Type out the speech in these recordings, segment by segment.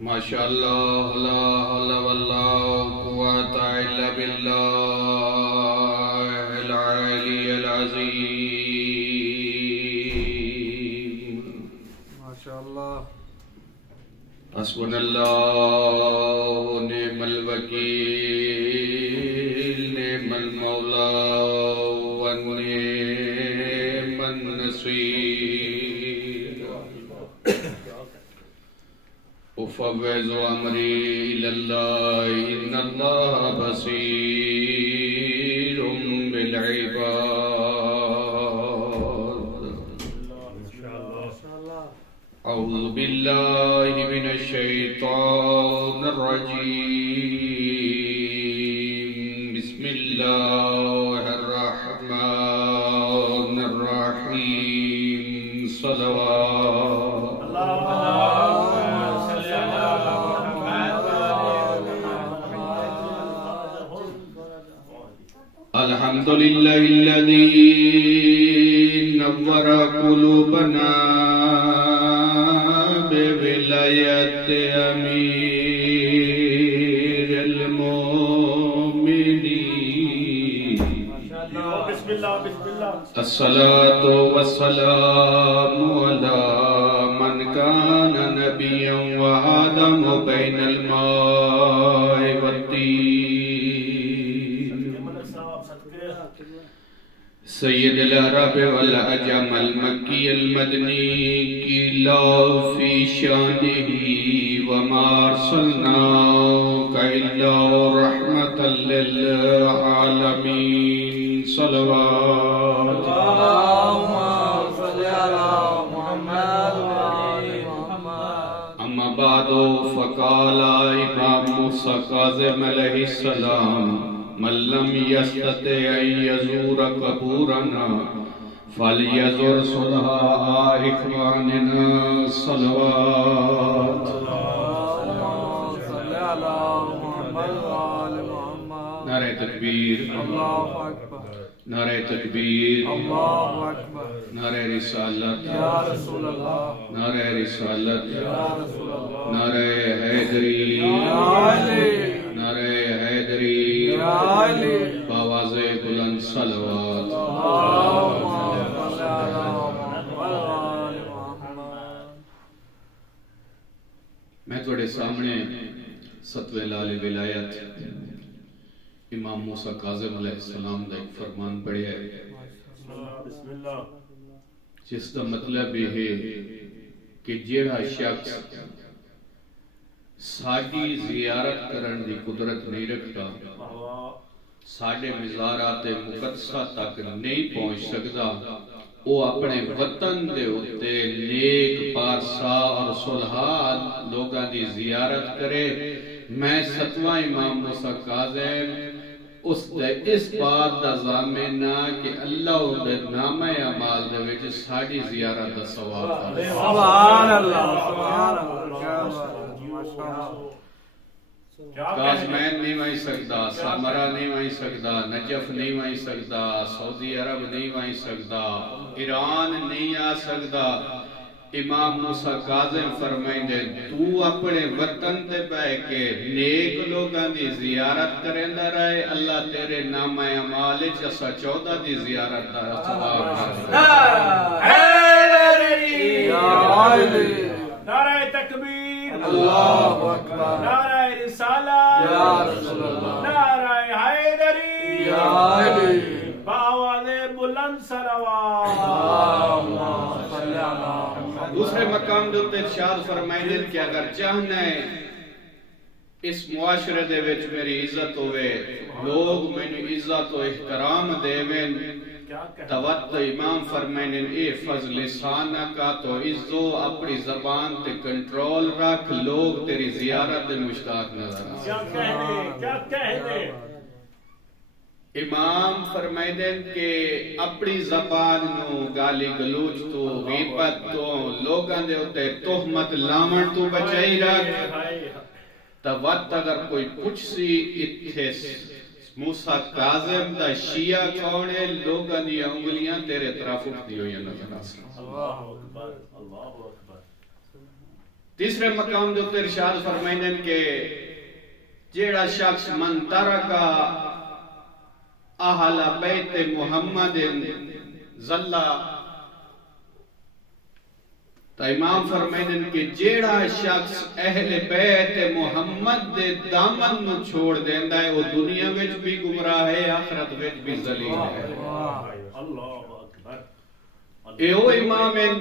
ماشاءاللہ لا حول ولا قوة الا باللہ العلی العظیم ماشاءاللہ حسبنا اللہ نعم الوکیل نعم المولا ونعم النصیر افوض امری الاللہ ان اللہ بصیر بالعباد اعوذ باللہ من الشیطان الرجیم بسم اللہ الرحمن الرحیم صلوات الحمدللہ الذی نور قلوبنا بولایت امیر المومنین الصلاة والسلام علی من کان نبیا وآدم بین الماء والطین سید العرب والعجم المکی المدنی کی لا فی شانہ وما ارسلناک الا رحمتا للعالمین صلوات اللہم صلی علی محمد وعلی محمد اما بعد فقال امام موسیٰ کاظم علیہ السلام من لم يستطع ان يزور قبورنا فليزور صلحاء اخواننا صلوات اللہم صلی علی محمد وعلی محمد نعرہ تکبیر اللہ اکبر نعرہ تکبیر اللہ اکبر نعرہ رسالت یا رسول اللہ نعرہ رسالت یا رسول اللہ نعرہ حیدری یا علی نعرہ حیدری یا علی بآواز بلند صلوات اللہم صلی علی محمد وعلی محمد میں توڑے سامنے ستوے لال ولایت امام موسیٰ کاظم علیہ السلام دا ایک فرمان پڑھے ہے جس دا مطلب یہ ہے کہ جیڑا شخص ساڑی زیارت کرن دی قدرت نہیں رکھتا ساڑے مزارات مقدسہ تک نہیں پہنچ سکتا وہ اپنے وطن دے ہوتے نیک پارسا اور صلحاء لوگاں دی زیارت کرے میں ستواں امام موسیٰ کاظم اس بات دا ضامنہ کہ اللہ دے نام اعمال دے وچ ساڑی زیارت دا ثواب سبحان اللہ سبحان اللہ کازمین نہیں وائیں سکتا سامرہ نہیں وائیں سکتا نجف نہیں وائیں سکتا سعودی عرب نہیں وائیں سکتا ایران نہیں آ سکتا امام موسیٰ کاظم فرمائیں دے تو اپنے وطن تے بے کے نیک لوگاں دی زیارت کریں دا رہے اللہ تیرے نام اعمال جسا 14 دی زیارت دا ثواب نعرہ تکبیر اللہ اکبر نعرہ رسالت یا رسول اللہ نعرہ حیدری یا علی بآواز بلند صلوات اللہم صلی علی محمد دوسرے مقام دوتے ارشاد فرمائیں دے کہ اگر چاہنا ہے اس معاشرے دے وچ میری عزت ہوئے لوگ میں عزت و احترام دے توت امام فرمائیں اے فضل لسانہ کا تو عزو اپنی زبان تے کنٹرول رکھ لوگ تیری زیارت دے مشتاق نظر کیا کہہ دے امام فرمائیں دے کہ اپنی زبان نو گالی گلوچ تو غیبت تو لوگاں دے ہوتے تہمت لامن تو بچائی رکھ توت اگر کوئی پوچھ سی اتھے موسیٰ کاظم دا شیعہ کون ہے لوگاں دی انگلیاں تیرے طرف اٹھتی ہوئی نظر آسان اللہ اکبر اللہ اکبر تیسرے مقام جو ارشاد فرمائیں کہ جیڑا شخص من ترکا اہل بیت محمد ظلا، تو امام فرمائیں کہ جیڑا شخص اہل بیت محمد دے دامن نو چھوڑ دیندا ہے وہ دنیا وچ بھی گمراہ ہے آخرت وچ بھی ذلیل ہے۔ اللہ اکبر۔ اے او امام ہیں،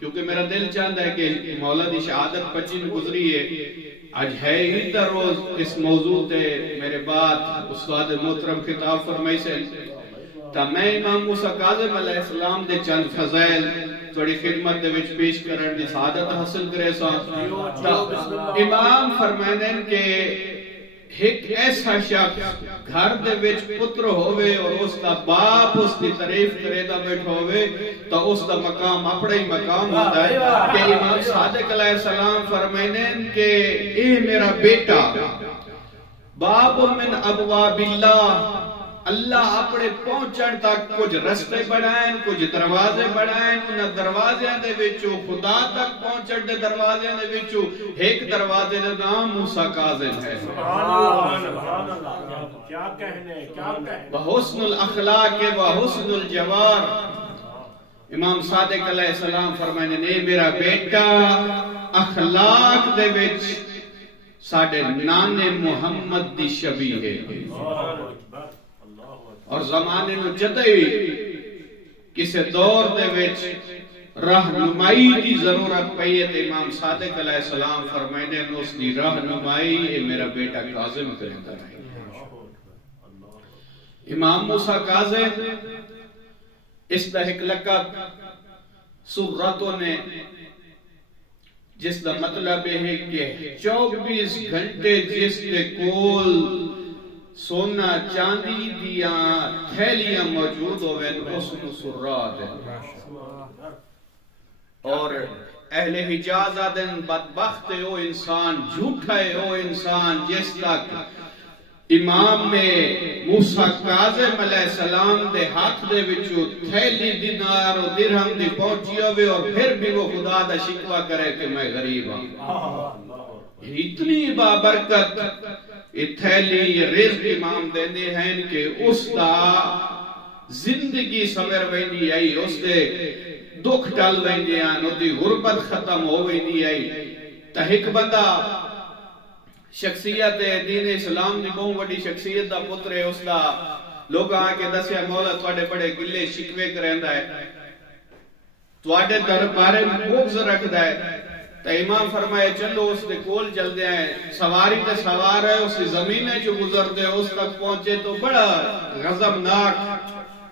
کیونکہ میرا دل چاہتا ہے کہ مولا دی شہادت 25 گزری ہے، آج ہے ادھر روز اس موضوع تے میرے بعد استاد محترم خطاب فرمائی سے تا میں امام موسیٰ کاظم علیہ السلام دے چند فضائل تھوڑی خدمت دے وچ پیش کرن دی سعادت حاصل کرے سا۔ امام فرمائیں کہ ایک ایسا شخص گھر دے وچ پتر ہوئے اور اس کا باپ اس کی تعریف کرے دا بیٹھ ہوئے تو اس کا مقام اپنا ہی مقام ہوتا ہے کہ امام صادق علیہ السلام فرمائیں کہ اے میرا بیٹا باب من ابواب اللہ، اللہ اپنے پہنچن تک کچھ رستے بڑھائیں، کچھ دروازے بڑھائیں، انہاں دروازیاں دے وچوں خدا تک پہنچن دے دروازیاں دے وچوں ایک دروازے دا نام موسیٰ کاظم ہے۔ سبحان اللہ، کیا کہنے، کیا کہنے۔ وحسن الاخلاق وحسن الجوار، امام صادق علیہ السلام فرمائیں نے میرا بیٹا اخلاق دے وچ ساڑھے نانے محمد دی شبیہ ہے، اور زمانے نو جدئی کسے دور دے وچ رہنمائی کی ضرورت پئی ہے، امام صادق علیہ السلام فرمائنے اس دی رہنمائی اے میرا بیٹا کاظم کرتا ہے۔ امام موسیٰ کاظم اس دا ایک لقب سرتوں نے، جس دا مطلب ہے کہ 24 گھنٹے جس دے کول سونا چاندی دیا تھیلیاں موجود ہوئے اس کو سرات ہے۔ اور اہل حجاز آدن بدبخت ہے وہ انسان، جھوٹا ہے وہ انسان جس تک امام میں موسیٰ کاظم علیہ السلام دے ہاتھ دے وچوں تھیلی دینار و درہم دی پہنچی ہوئے اور پھر بھی وہ خدا دا شکوہ کرے کہ میں غریب ہوں۔ اتنی بابرکت تھیلی یہ رزق امام دیندے ہیں کہ اس دا زندگی سمر ویندی آئی، اس دے دکھ ٹل ویندی آن، اس دی غربت ختم ہو ویندی آئی۔ تحق بندہ شخصیت دین اسلام دی بہت بڑی شخصیت دا پتر ہے، اس دا لوگ آن کے دسیا مولا تواڈے بڑے گلے شکوے کریندا ہے، تواڈے دربارے بغض رکھدا ہے۔ تو امام فرمائے چلو اس دے کول چل دے ہیں، سواری تے سوار ہے، اس زمینے جو گزر دے اس تک پہنچے تو بڑا غضبناک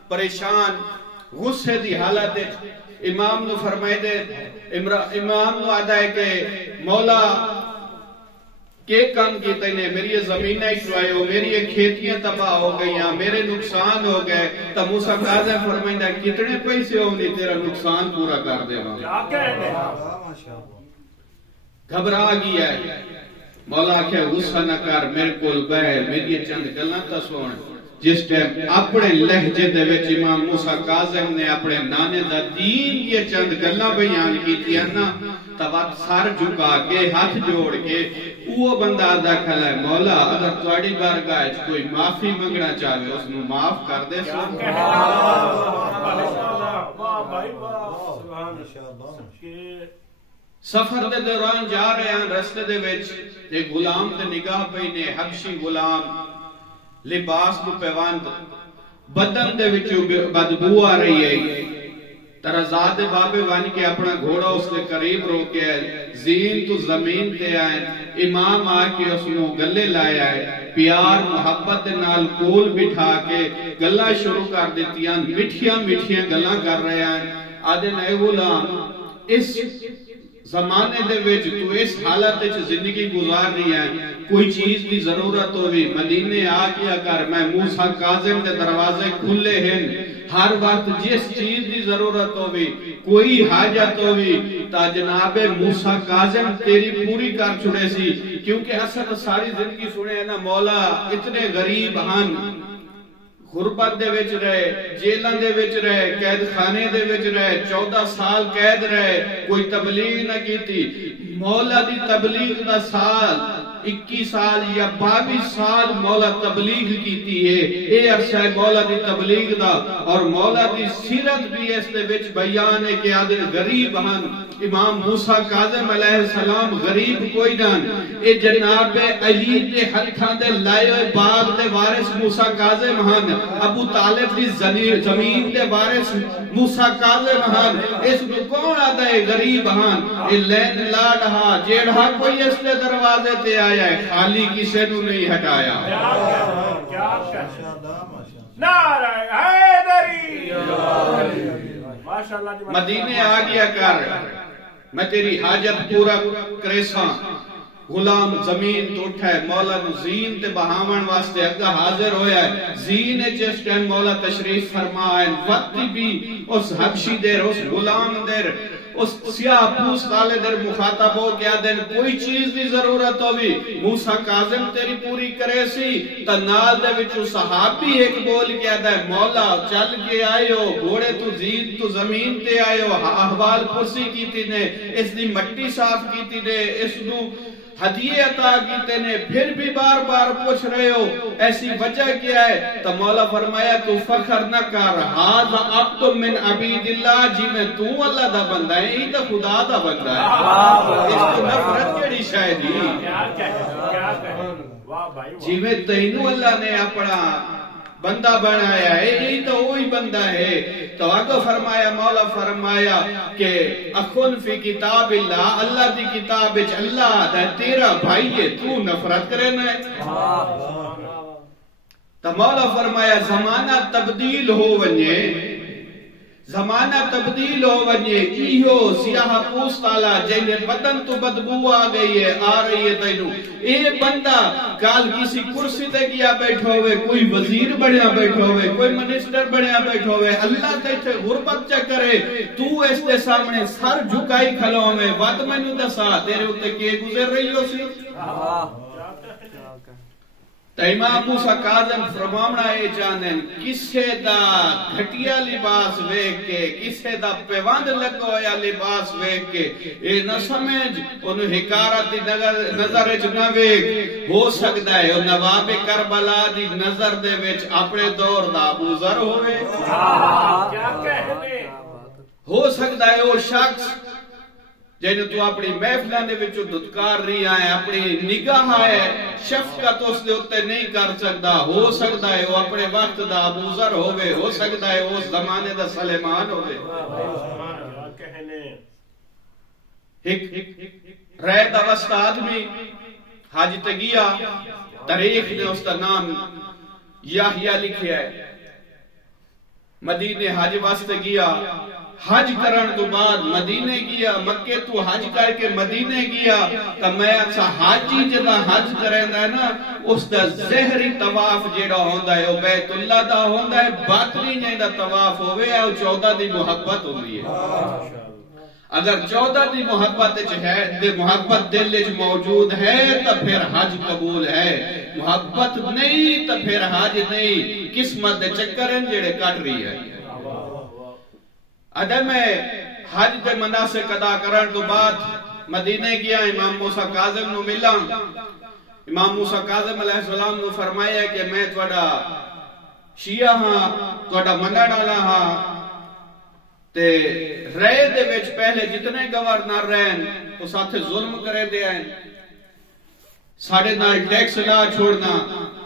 پریشان غصے دی حالت ہے۔ امام نو فرمائے دے، امام نو آدھا ہے کہ مولا کہ کام کی تینے میری زمینیں چوائے ہو، میری کھیتیاں تباہ ہو گئیاں، میرے نقصان ہو گئے۔ تو موسیٰ کاظم فرمائندہ کتنے پیسے ہونی تیرا نقصان پورا کر دے گا؟ کیا کہنے؟ گھبرا گیا ہے۔ مولا کہ غصہ نہ کر، میرے کول بہر میری چند گلاں تا سن۔ جس ٹائم اپنے لہجے دے وچ امام موسیٰ کاظم نے اپنے نانے دا دین یہ چند گلاں بیان کیتیاں نا، تب سر جھکا کے ہاتھ جوڑ کے وہ بندہ ادا کھلا ہے مولا اگر تواڈی بارگاہ وچ کوئی معافی منگنا چاہے اس نو معاف کر دے۔ سفر دے دوران جا رہے ہیں، رستے دے وچ ایک غلام تے نگاہ پئی نے، حبشی غلام، لباس کو پیوند، بدن دے وچوں بدبو آ رہی ہے۔ ترازاد بابے وان کے اپنا گھوڑا اس کے قریب روکے ہے، زین تو زمین تے آئے، امام آ کے اس نو گلے لائے ہے، پیار محبت نال کول بٹھا کے گلہ شروع کر دیتیاں، مٹھیاں مٹھیاں گلہ کر رہے ہیں۔ آدھے نئے غلام اس زمانے دے وچ تو اس حالت وچ زندگی گزار رہی ہے، کوئی چیز دی ضرورت ہوئی مدینے آ کے اگر میں موسیٰ کاظم دے دروازے کھلے ہیں، ہر وقت جس چیز دی ضرورت ہوئی، کوئی حاجت ہوئی تا جناب موسیٰ کاظم تیری پوری کر چھڑے سی، کیونکہ اصل ساری زندگی سنے ہیں نا مولا اتنے غریب ہن، غربت دے وچ رہے، جیلاں دے وچ رہے، قید خانے دے وچ رہے، 14 سال قید رہے، کوئی تبلیغ نہ کیتی۔ مولا دی تبلیغ دا سال 21 سال یا 22 سال مولا تبلیغ کیتی ہے۔ اے عرصہ ہے مولا دی تبلیغ دا، اور مولا دی سیرت بھی اس دے وچ بیان ہے کہ آدھے غریب ہن۔ امام موسیٰ کاظم علیہ السلام غریب کوئی نان، اے جناب علی دے ہتھاں دے لائے ہوئے باغ دے وارث موسیٰ کاظم ہن، ابو طالب دی زمین دے وارث موسیٰ کاظم ہن۔ اس کو کون آدھا ہے غریب ہن؟ اے لین لاڈ ہا جیڑا کوئی اس دے دروازے تے آیا ہے، خالی کسے نو نہیں ہٹایا۔ نعرہ حیدری، مدینے آ گیا کر، میں تیری حاجت پورا کریساں۔ غلام زمین تو اٹھا ہے، مولا نو زین تے بہاون واسطے اگا حاضر ہویا ہے۔ زین جس ٹائم مولا تشریف فرمائے، وقت بھی اس حبشی دیر، اس غلام دیر، اس سیاہ پوست والے در مخاطب ہو کیا دن کوئی چیز دی ضرورت ہوئی موسیٰ کاظم تیری پوری کرے سی۔ تنال دے وچو صحابی ایک بول کیا دے، مولا چل کے آئے ہو، گھوڑے تو زین تو زمین تے آئے ہو، احوال پرسی کیتی نے، اس دی مٹی صاف کیتی نے، اس نو ہدیے عطا کیتے نے، پھر بھی بار بار پوچھ رہے ہو ایسی وجہ کیا ہے؟ تو مولا فرمایا تو فخر نہ کر، ھذا عبد من عبید اللہ، جی میں تو اللہ دا بندہ ہے، یہ تو خدا دا بندہ ہے۔ اس کو نفرت کیڑی شاید ہی، جی میں تینوں اللہ نے اپنا بندہ بنایا ہے، یہی تو وہی بندہ ہے۔ تو آگے فرمایا، مولا فرمایا کہ اخن فی کتاب اللہ، اللہ دی کتاب وچ اللہ دا تیرا بھائی ہے، تو نفرت کرے نہ ہے۔ تو مولا فرمایا زمانہ تبدیل ہو ونجے، زمانہ تبدیل ہو ونجے، ایہو سیاہ پوست والا جنہیں بدن تو بدبو آ گئی ہے، آ رہی ہے تینوں، اے بندہ کال کسی کرسی تے گیا بیٹھا ہوئے، کوئی وزیر بڑھیا بیٹھا ہوئے، کوئی منسٹر بڑھیا بیٹھا ہوئے، اللہ تے غربت چا کرے، تو اس دے سامنے سر جھکائی کھلو میں، وقت میں نو دسا تیرے ہوتے کے گزر رہی ہو سی۔ تو امام موسیٰ کاظم فرماونا اے چاندن، کسے دا گھٹیا لباس ویک کے، کسے دا پیوند لگو یا لباس ویک کے، اے نہ سمجھ انہوں حکارت دی نظر اچ نہ ویک، ہو سکتا ہے وہ نواب کربلا دی نظر دے وچ اپنے دور دا ابو ذر ہوئے، ہو سکتا ہے وہ شخص جنہوں تو اپنی محفلوں دے وچوں دھتکار رہی آئے، اپنی نگاہ آئے شفقت اس دے اتے نہیں کر سکتا، ہو سکتا ہے وہ اپنے وقت دا ابو ذر ہوئے، ہو سکتا ہے وہ اس زمانے دا سلیمان ہوئے۔ ایک رہ دا وسط آدمی حج تے گیا، تاریخ نے اس کا نام یحییٰ لکھیا ہے، مدینے حج واسطے گیا، حج کرن تو بعد مدینے گیا، مکے تو حج کر کے مدینے گیا، تو میں اچھا حاجی جدا حج کریں ہے نا، اس دا زہری طواف جیڑا ہوندہ ہے، وہ بیت اللہ دا ہوندہ ہے، باطنی جیڑا طواف ہوئے ہے، وہ 14 دی محبت ہوندی ہے۔ اگر 14 دی محبت ہے، محبت دل وچ موجود ہے تو پھر حج قبول ہے، محبت نہیں تو پھر حج نہیں، قسمت دے چکر ہیں جیڑے کٹ رہی ہے۔ ادھر میں حج دے مناسک ادا کرن تو بعد مدینے گیا، امام موسیٰ کاظم نو ملا، امام موسیٰ کاظم علیہ السلام نو فرمایا کہ میں توڑا شیعہ ہاں، توڑا منڈن والا ہاں، تے رہے دے وچ پہلے جتنے گورنر رہن وہ ساتھ ظلم کرے دے ہیں، ساڑھے نال ٹیکس لا چھوڑنا،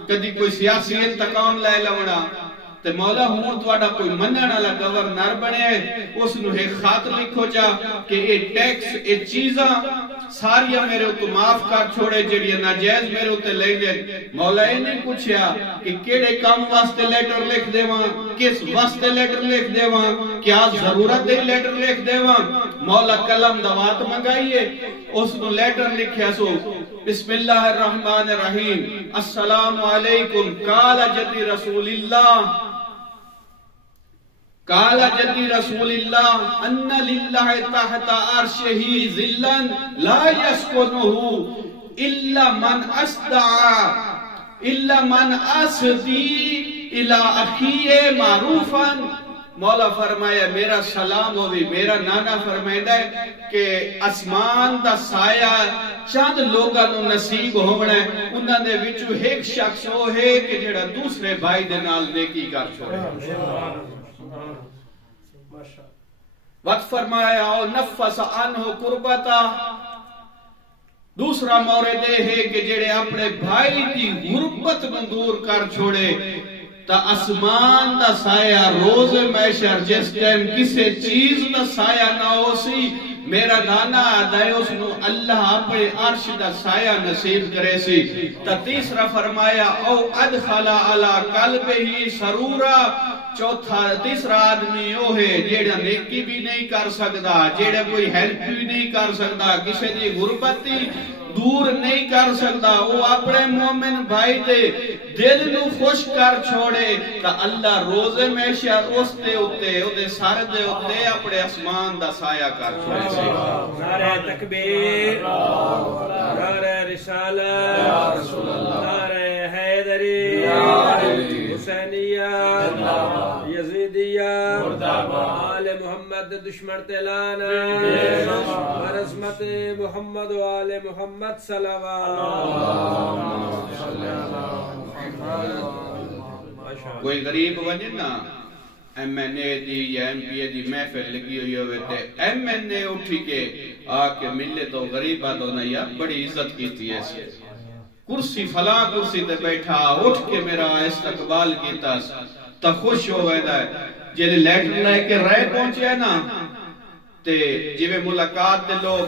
کدی کوئی سیاسی انتقام لے لونا، تے مولا ہون توڑا کوئی منن والا گورنر بنے، اس نو ایک خط لکھو جا کہ اے ٹیکس اے چیزاں ساریا میرے تو معاف کر چھوڑے جڑی ناجائز میرے تے لے دے۔ مولا اے نہیں پوچھیا کہ کیڑے کام واسطے لیٹر لکھ دیواں، کس واسطے لیٹر لکھ دیواں، کیا ضرورت دے لیٹر لکھ دیواں، مولا قلم دوات منگائیے، اس نو لیٹر لکھیا سو بسم اللہ الرحمن الرحیم، السلام علیکم، قال جدی رسول اللہ، قال جدی رسول اللہ ان للہ تحت عرشہ ظلا لا يسکنہ الا من اسدعا الا من اسدی الا اخیہ معروفاً، مولا فرمایا میرا سلام ہوئی، میرا نانا فرمائدہ ہے کہ اسمان دا سایہ چند لوگاں نو نصیب ہونا ہے، انہاں دے وچوں ایک شخص وہ ہے کہ جڑا دوسرے بھائی دے نال نیکی کر چھوڑے۔ وقت فرمایا او نفس عنہ قربتا، دوسرا مورد ہے کہ جڑے اپنے بھائی کی غربت میں دور کر چھوڑے، تا اسمان دا سایہ روز محشر جس ٹائم کسی چیز دا سایہ نہ ہو سی، میرا نانا آدھائے اس نو اللہ اپنے عرش دا سایہ نصیب کرے سی۔ تا تیسرا فرمایا او ادخلا علی قلبہ سرورا، چوتھا تیسرا آدمی وہ ہے جیڑا نیکی بھی نہیں کر سکتا، جیڑا کوئی ہیلپ بھی نہیں کر سکتا، کسی دی غربتی دور نہیں کر سکتا، وہ اپنے مومن بھائی دے دل نو خوش کر چھوڑے، تا اللہ روز محشر اس دے اتے او دے سر دے اتے اپنے اسمان دا سایہ کر چھوڑے سے۔ نعرہ تکبیر، نعرہ رسالت، نعرہ حیدری، حسینیہ، یزیدیہ، آل محمد دشمن تلانا، برزمت محمد و آل محمد صلوات۔ کوئی غریب وجہ نا ایم این اے دی یا ایم پی اے دی محفل لگی ہوئی ہوئے تھے، ایم این اے اٹھی کے آکے ملے تو غریب آدھو نیا بڑی عزت کی تھی ایسے، کرسی فلاں کرسی تے بیٹھا اٹھ کے میرا استقبال کیتا تا خوش ہو گئے دا ہے، جیلے لیٹر لائے کے رائے پہنچے ہے نا تے جیوے ملاقات دے لوگ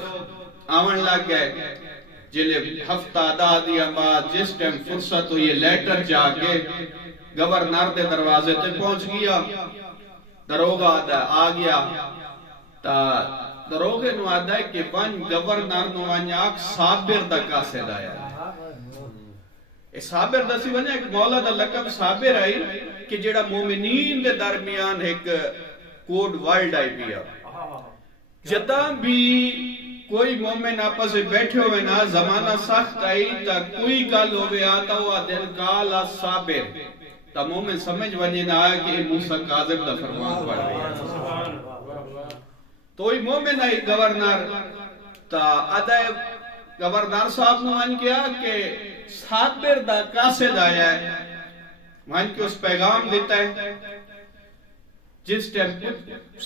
آون لگ گئے، جیلے ہفتہ دا دیا بعد جس ٹائم فرصت ہوئی لیٹر جا کے گورنر دے دروازے تے پہنچ گیا، دروگا آ گیا تا دروگے نو آدھا ہے کہ ون گورنر نو آنیاک صابر دا کاسے دایا ہے۔ صابر دا سی ونیا ایک مولا دا لقب صابر آئی کہ جڑا مومنین دے درمیان ایک کوڈ ورلڈ آئی پیا، جدا بھی کوئی مومن آپس سے بیٹھے ہوئے نا زمانہ سخت آئی تا کوئی کال ہوئے آتا ہوا دل کالا صابر، تا مومن سمجھ ونی نہ آیا کہ موسیٰ کاذب دا فرمان پڑھ رہی ہے۔ تو ہی مومن آئی گورنر تا ادھائے گورنر صاحب نے مان کیا کہ صابر دا قاصد آیا ہے، مان کے اس پیغام دیتا ہے، جس ٹائم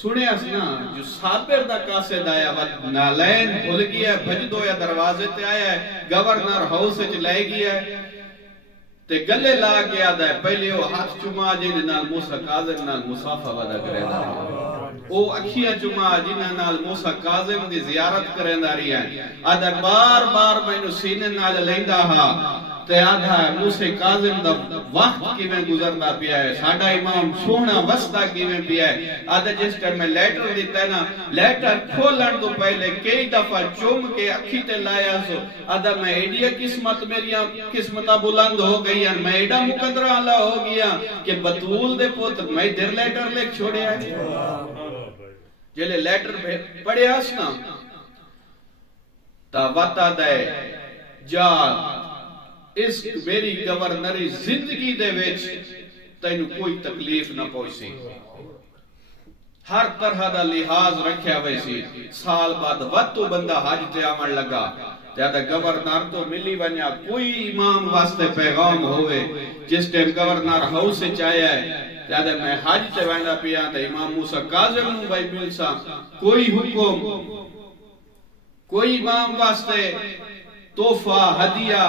سنے اسنا جو صابر دا قاصد آیا وقت نالین بھول گیا ہے، بھج دو یا دروازے تے آیا ہے، گورنر ہاؤس سے چلائے گیا ہے تے گلے لا کے آدھا ہے، پہلے وہ ہاتھ چما جنہیں نال موسیٰ کاظم نال مصافہ ودا کرے دا ہے، وہ اکھیاں چما جنہیں نال موسیٰ کاظم دی زیارت کرے دا رہی ہے، آدھا بار بار میں نو سینے نال لیندہ ہا تے آدھا ہے موسیٰ کاظم دا وقت کی میں گزرنا پیا ہے، ساڑھا امام سونا وسطہ کی میں پیا ہے، آدھا جس ٹائم میں لیٹر دیتا ہے نا، لیٹر کھولن تو پہلے کئی دفعہ چوم کے اکھی تے لایا سو، آدھا میں ایڈیا قسمت میری قسمتہ بلند ہو گئی ہے، میں ایڈا مقدرہ اللہ ہو گیا کہ بطول دے پوتر میں در لیٹر لکھ چھوڑے آئے، جلے لیٹر پڑے آسنا تا بتا دے جا اس میری گورنری زندگی دے ویچ تینو کوئی تکلیف نہ پہنچی، ہر طرح دا لحاظ رکھیا ویسی، سال بعد وقت تو بندہ حج تے آمن لگا، زیادہ گورنر تو ملی ونیا کوئی امام واسطے پیغام ہوئے، جس ٹائم گورنر ہاؤس سے چاہیا ہے، زیادہ میں حج تے وینڈا پیا تا امام موسیٰ کاظم نو بھائی ملسا، کوئی حکم، کوئی امام واسطے تحفہ ہدیہ،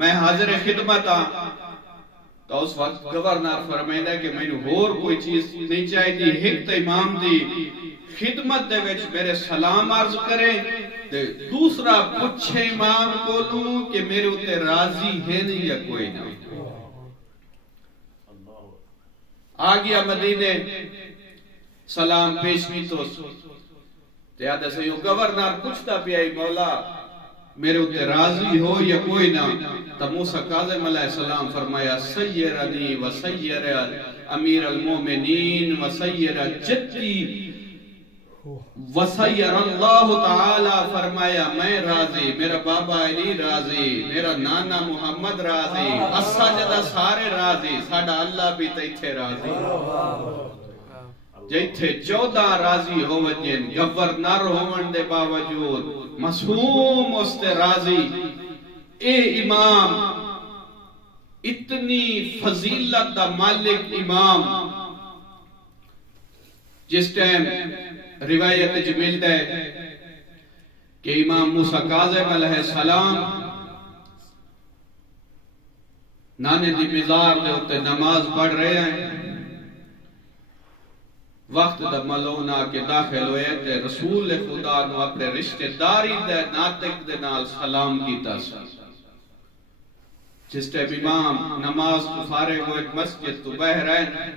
میں حاضر خدمت ہاں، تو اس وقت گورنر فرمائدہ کہ میں نے اور کوئی چیز نہیں چاہی دی، ایک امام دی خدمت دے وچ میرے سلام عرض کرے، دوسرا پوچھے امام کو لوں کہ میرے اتے راضی ہے نہیں یا کوئی نہ، آگیا مدینے سلام پیش کی تو تیادہ سے یوں گورنر پوچھتا پیائی مولا میرے اتے راضی ہو یا کوئی نہ، تب موسیٰ کاظم علیہ السلام فرمایا سیرنی و سیر امیر المومنین و سیر جدی وَسَيَّرَ اللَّهُ تعالی فرمایا میں راضی، میرا بابا علی راضی، میرا نانا محمد راضی، اسا جدہ سارے راضی، ساڑا اللہ بھی تیتھے راضی جیتھے 14 راضی ہو وجن گورنر ہوون دے باوجود مسہوم استے راضی اے امام اتنی فضیلت دا مالک امام جس ٹائم روایت جمیل دے کہ امام موسیٰ کاظم علیہ السلام نانے دی مزار دے ہوتے نماز پڑھ رہے ہیں وقت دا ملون آکے داخل ہوئے تے رسول خدا نو اپنے رشتہ داری دے ناطق دے نال سلام کیتا سا جس ٹائم امام نماز تو فارغ ہوئے مسجد تو بہ رہے ہیں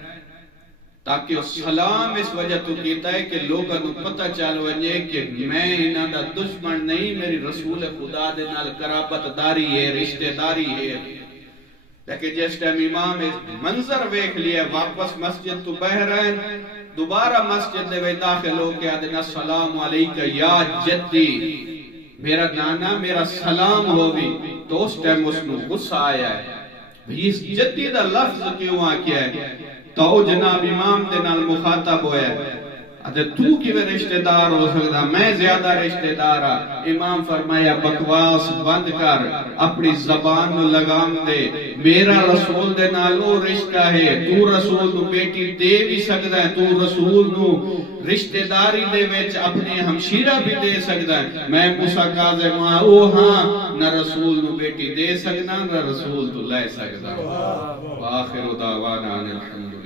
تاکہ اس سلام اس وجہ تو کیتا ہے کہ لوگاں نو پتہ چل وجے کہ میں انہاں دا دشمن نہیں، میری رسول خدا دے نال قرابت داری ہے، رشتہ داری ہے۔ لیکن جس ٹائم امام اس منظر ویکھ لیا واپس مسجد تو بہ رہے ہیں دوبارہ مسجد دے وے داخل ہو کے آدھنا السلام علیکہ یا جدی، میرا نانا میرا سلام ہوگی، تو اس ٹائم اس نے غصہ آیا ہے اس جدی دا لفظ کیوں آکیا ہے تو جناب امام دے نال مخاطب ہویا ہے ادھے تو کی میں رشتہ دار ہو سکتا میں زیادہ رشتہ دار ہاں امام فرمایا بکواس بند کر اپنی زبان نو لگام دے میرا رسول دے نالو رشتہ ہے تو رسول نو بیٹی دے بھی سکتا ہے تو رسول نو رشتہ داری دے ویچ اپنے ہمشیرہ بھی دے سکتا ہے میں موسیٰ کاظم او ہاں نہ رسول نو بیٹی دے سکتا نہ رسول تو لے سکتا وآخر دعوانا الحمدللہ